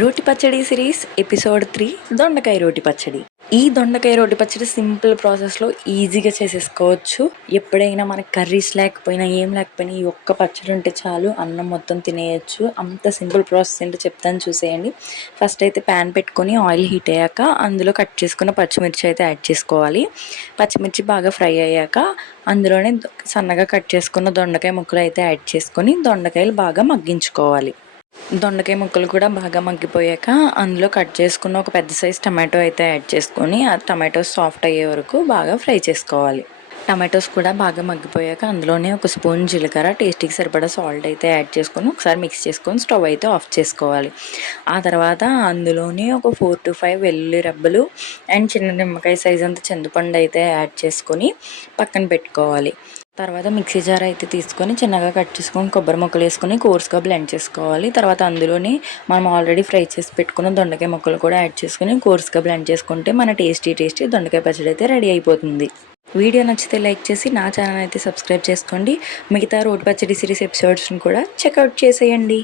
రోటి పచ్చడి series episode 3 దొండకాయ రోటి పచ్చడి. ఈ దొండకాయ రోటి పచ్చడి సింపుల్ ప్రాసెస్లో ఈజీగా చేసేసుకోవచ్చు. ఎప్పుడైనా మనకి కర్రీస్ లేకపోయినా ఏం లేకపోయినా ఈ ఒక్క పచ్చడి ఉంటే చాలు, అన్నం మొత్తం తినేయచ్చు. అంత సింపుల్ ప్రాసెస్ ఏంటో చెప్తాను, చూసేయండి. ఫస్ట్ అయితే ప్యాన్ పెట్టుకొని ఆయిల్ హీట్ అయ్యాక అందులో కట్ చేసుకున్న పచ్చిమిర్చి అయితే యాడ్ చేసుకోవాలి. పచ్చిమిర్చి బాగా ఫ్రై అయ్యాక అందులోనే సన్నగా కట్ చేసుకున్న దొండకాయ ముక్కలు అయితే యాడ్ చేసుకొని దొండకాయలు బాగా మగ్గించుకోవాలి. దొండకాయ ముక్కలు కూడా బాగా మగ్గిపోయాక అందులో కట్ చేసుకున్న ఒక పెద్ద సైజ్ టమాటో అయితే యాడ్ చేసుకొని ఆ టమాటోస్ సాఫ్ట్ అయ్యే వరకు బాగా ఫ్రై చేసుకోవాలి. టమాటోస్ కూడా బాగా మగ్గిపోయాక అందులోనే ఒక స్పూన్ జీలకర్ర, టేస్ట్కి సరిపడా సాల్ట్ అయితే యాడ్ చేసుకొని ఒకసారి మిక్స్ చేసుకొని స్టవ్ అయితే ఆఫ్ చేసుకోవాలి. ఆ తర్వాత అందులోనే ఒక 4 to 5 వెల్లుల్లి రెబ్బలు అండ్ చిన్న నిమ్మకాయ సైజ్ అంత చింతపండు అయితే యాడ్ చేసుకొని పక్కన పెట్టుకోవాలి. తర్వాత మిక్సీ జార్ అయితే తీసుకొని చిన్నగా కట్ చేసుకొని కొబ్బరి ముక్కలు వేసుకొని కోర్స్గా బ్లెండ్ చేసుకోవాలి. తర్వాత అందులోనే మనం ఆల్రెడీ ఫ్రై చేసి పెట్టుకున్న దొండకాయ ముక్కలు కూడా యాడ్ చేసుకొని కోర్స్గా బ్లెండ్ చేసుకుంటే మన టేస్టీ దొండకాయ పచ్చడి అయితే రెడీ అయిపోతుంది. వీడియో నచ్చితే లైక్ చేసి నా ఛానల్ అయితే సబ్స్క్రైబ్ చేసుకోండి. మిగతా రోటి పచ్చడి సిరీస్ ఎపిసోడ్స్ని కూడా చెక్అవుట్ చేసేయండి.